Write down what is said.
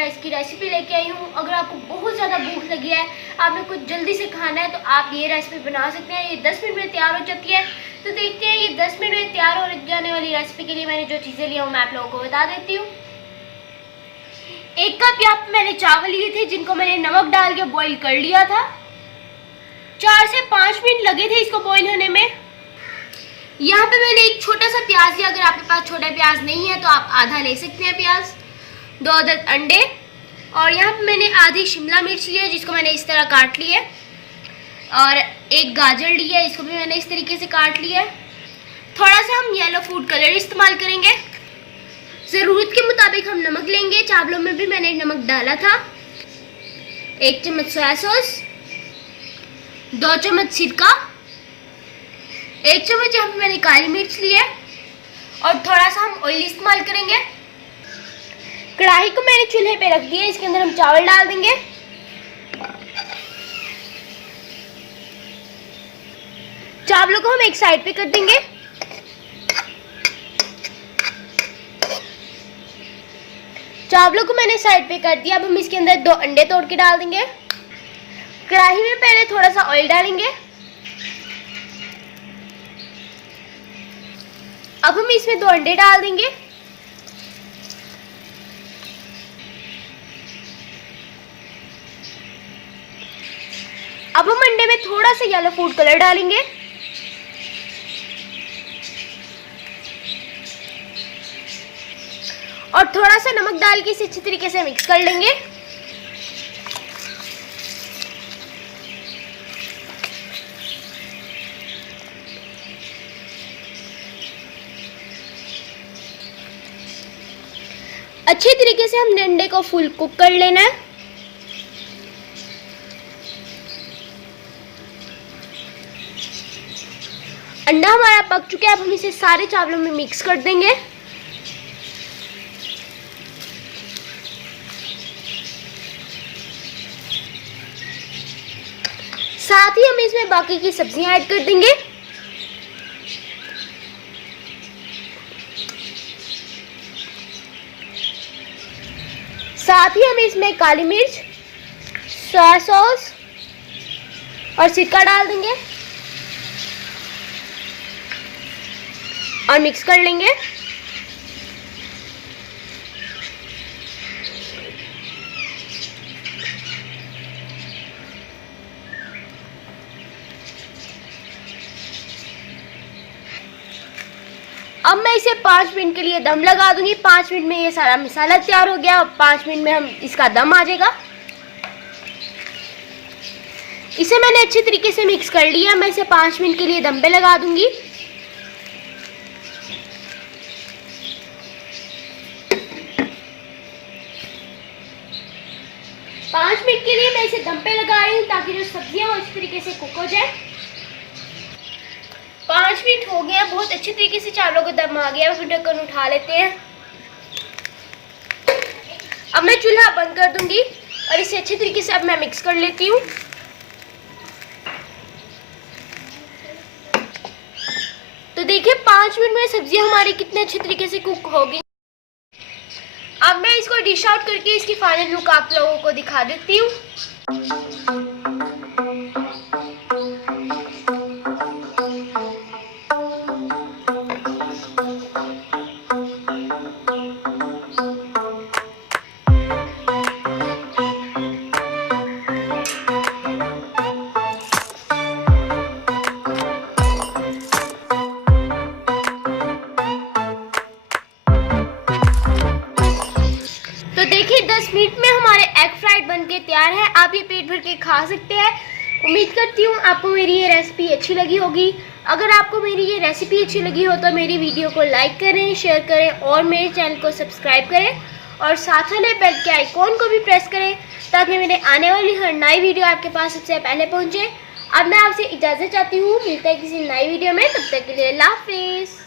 Rice की recipe लेके आई हूँ। अगर आपको बहुत ज़्यादा भूख लगी है, आपने कुछ जल्दी से खाना है, तो आप ये रेसिपी बना सकते हैं। ये 10 मिनट में तैयार हो जाती है। तो देखते हैं ये 10 मिनट में तैयार हो जाने वाली रेसिपी के लिए मैंने जो चीज़ें ली हूँ मैं आप लोगों को बता देती हूँ। 1 कप यहाँ पे मैंने चावल लिए थे, जिनको मैंने नमक डाल के बॉईल कर लिया था। 4 से 5 मिनट लगे थे इसको बॉईल होने में। यहाँ पे मैंने एक छोटा सा प्याज लिया। अगर आपके पास छोटा प्याज नहीं है तो आप आधा ले सकते हैं प्याज। 2 अदद अंडे, और यहाँ पे मैंने आधी शिमला मिर्च ली है, जिसको मैंने इस तरह काट ली है। और एक गाजर ली है, इसको भी मैंने इस तरीके से काट लिया है। थोड़ा सा हम येलो फूड कलर इस्तेमाल करेंगे। ज़रूरत के मुताबिक हम नमक लेंगे। चावलों में भी मैंने नमक डाला था। 1 चम्मच सोया सॉस, 2 चम्मच सिरका, 1 चम्मच यहाँ पे मैंने काली मिर्च ली है, और थोड़ा सा हम ऑयल इस्तेमाल करेंगे। कढ़ाई को मैंने चूल्हे पे रख दिया। इसके अंदर हम चावल डाल देंगे। चावलों को हम एक साइड पे कर देंगे। चावलों को मैंने साइड पे कर दिया। अब हम इसके अंदर 2 अंडे तोड़ के डाल देंगे। कढ़ाई में पहले थोड़ा सा ऑयल डालेंगे। अब हम इसमें 2 अंडे डाल देंगे। अब हम अंडे में थोड़ा सा येलो फूड कलर डालेंगे। और थोड़ा सा नमक डाल के इसे अच्छी तरीके से मिक्स कर लेंगे। अच्छी तरीके से हमने अंडे को फुल कुक कर लेना है। अंडा हमारा पक चुका है। अब हम इसे सारे चावलों में मिक्स कर देंगे। साथ ही हम इसमें बाकी की सब्जियां ऐड कर देंगे। साथ ही हम इसमें काली मिर्च, सोया सॉस और सिरका डाल देंगे और मिक्स कर लेंगे। अब मैं इसे 5 मिनट के लिए दम लगा दूंगी। 5 मिनट में ये सारा मसाला तैयार हो गया। 5 मिनट में हम इसका दम आ जाएगा। इसे मैंने अच्छे तरीके से मिक्स कर लिया। मैं इसे 5 मिनट के लिए दम पे लगा दूंगी। पाँच मिनट के लिए मैं इसे दम पे लगा रही हूँ, ताकि जो सब्जियां वो इस तरीके से कुक हो जाए। 5 मिनट हो गया। बहुत अच्छी तरीके से चावलों को दम आ गया। फिर ढक्कन उठा लेते हैं। अब मैं चूल्हा बंद कर दूंगी और इसे अच्छी तरीके से अब मैं मिक्स कर लेती हूँ। तो देखिए 5 मिनट में सब्जियां हमारी कितने अच्छे तरीके से कुक हो गई। अब मैं इसको डिश आउट करके इसकी फाइनल लुक आप लोगों को दिखा देती हूँ। तो देखिए 10 मिनट में हमारे एग फ्राइड बनके तैयार है। आप ये पेट भर के खा सकते हैं। उम्मीद करती हूँ आपको मेरी ये रेसिपी अच्छी लगी होगी। अगर आपको मेरी ये रेसिपी अच्छी लगी हो तो मेरी वीडियो को लाइक करें, शेयर करें और मेरे चैनल को सब्सक्राइब करें, और साथ वाले बेल के आइकॉन को भी प्रेस करें, ताकि मेरे आने वाली हर नई वीडियो आपके पास सबसे पहले पहुँचे। अब मैं आपसे इजाज़त चाहती हूँ। मिलता है किसी नई वीडियो में। तब तक के लिए अल्लाह हाफिज़।